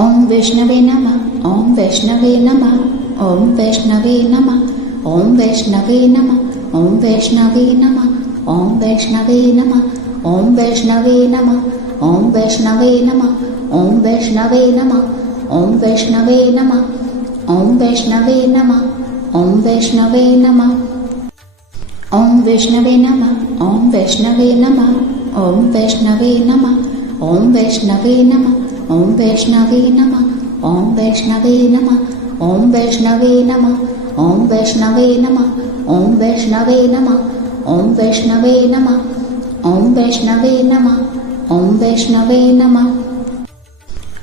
ओम विष्णवे नमः। ओम वैष्णवे नमः। ओम वैष्णवे नमः। ओम वैष्णवे नमः। ओम वैष्णवे नमः। ओम वैष्णवे नमः। ओम वैष्णवे नमः। ओम वैष्णवे नमः। ओम वैष्णवे नमः। ओम वैष्णवे नमः। ओम वैष्णवे नमः। ओम वैष्णवे नमः। ओम विष्णवे नमः। ओम वैष्णवे नमः। ओम वैष्णवे नमः। ओम वैष्णवे नमः। ओम वैष्णवे नमः। ओम वैष्णवे नमः। ओम वैष्णवे नमः। ओम वैष्णवे नमः। ओम वैष्णवे नमः। ओम वैष्णवे नमः। ओम वैष्णवे नमः। ओम वैष्णवे नमः।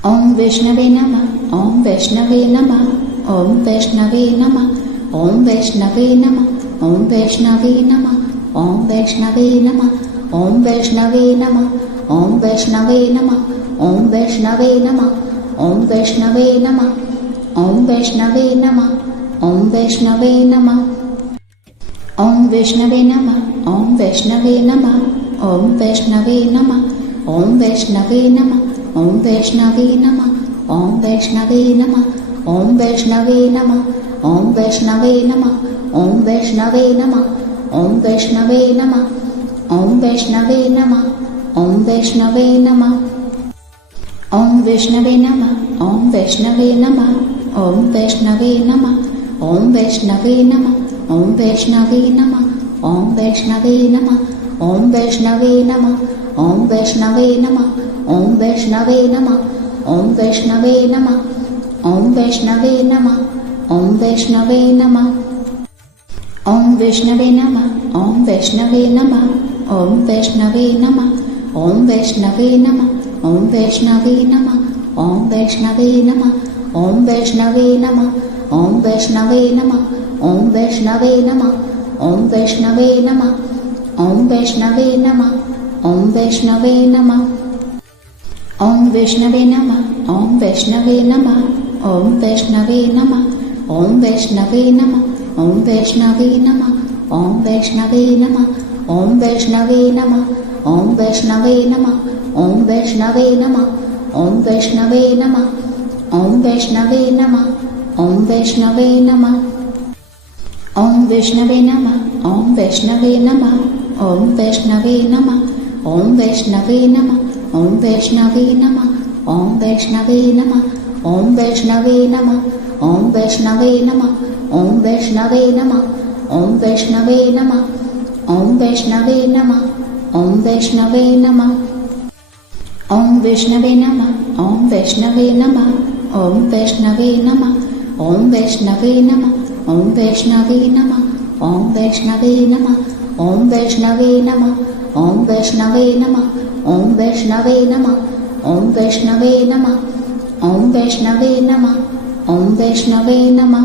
ओम विष्णवे नमः। ओम वैष्णवे नमः। ओम वैष्णवे नमः। ओम वैष्णवे नमः। ओम वैष्णवे नमः। ओम वैष्णवे नमः। ओम वैष्णवे नमः। ओम वैष्णवे नमः। ओम वैष्णवे नमः। ओम वैष्णवे नमः। ओम वैष्णवे नमः। ओम वैष्णवे नमः। ओम विष्णवे नमः। ओम वैष्णवे नमः। ओम वैष्णवे नमः। ओम वैष्णवे नमः। ओम वैष्णवे नमः। ओम वैष्णवे नमः। ओम वैष्णवे नमः। ओम वैष्णवे नमः। ओम वैष्णवे नमः। ओम वैष्णवे नमः। ओम वैष्णवे नमः। ओम वैष्णवे नमः। ओम विष्णवे नमः। ओम वैष्णवे नमः। ओम वैष्णवे नमः। ओम वैष्णवे नमः। ओम वैष्णवे नमः। ओम वैष्णवे नमः। ओम वैष्णवे नमः। ओम वैष्णवे नमः। ओम वैष्णवे नमः। ओम वैष्णवे नमः। ओम वैष्णवे नमः। ओम वैष्णवे नमः। ओम विष्णवे नमः। ओम वैष्णवे नमः। ओम वैष्णवे नमः। ओम वैष्णवे नमः। ओम वैष्णवे नमः। ओम वैष्णवे नमः। ओम वैष्णवे नमः। ओम वैष्णवे नमः। ओम वैष्णवे नमः। ओम वैष्णवे नमः। ओम वैष्णवे नमः। ओम वैष्णवे नमः। ओम विष्णवे नमः। ओम वैष्णवे नमः। ओम वैष्णवे नमः। ओम वैष्णवे नमः। ओम वैष्णवे नमः। ओम वैष्णवे नमः। ओम वैष्णवे नमः। ओम वैष्णवे नमः। ओम वैष्णवे नमः। ओम वैष्णवे नमः। ओम वैष्णवे नमः। ओम वैष्णवे नमः। ओम विष्णवे नमः। ओम वैष्णवे नमः। ओम वैष्णवे नमः। ओम वैष्णवे नमः। ओम वैष्णवे नमः। ओम वैष्णवे नमः। ओम वैष्णवे नमः। ओम वैष्णवे नमः। ओम वैष्णवे नमः। ओम वैष्णवे नमः। ओम वैष्णवे नमः। ओम वैष्णवे नमः। ओम विष्णवे नमः। ओम वैष्णवे नमः। ओम वैष्णवे नमः। ओम वैष्णवे नमः। ओम वैष्णवे नमः। ओम वैष्णवे नमः। ओम वैष्णवे नमः। ओम वैष्णवे नमः। ओम वैष्णवे नमः। ओम वैष्णवे नमः। ओम वैष्णवे नमः। ओम वैष्णवे नमः।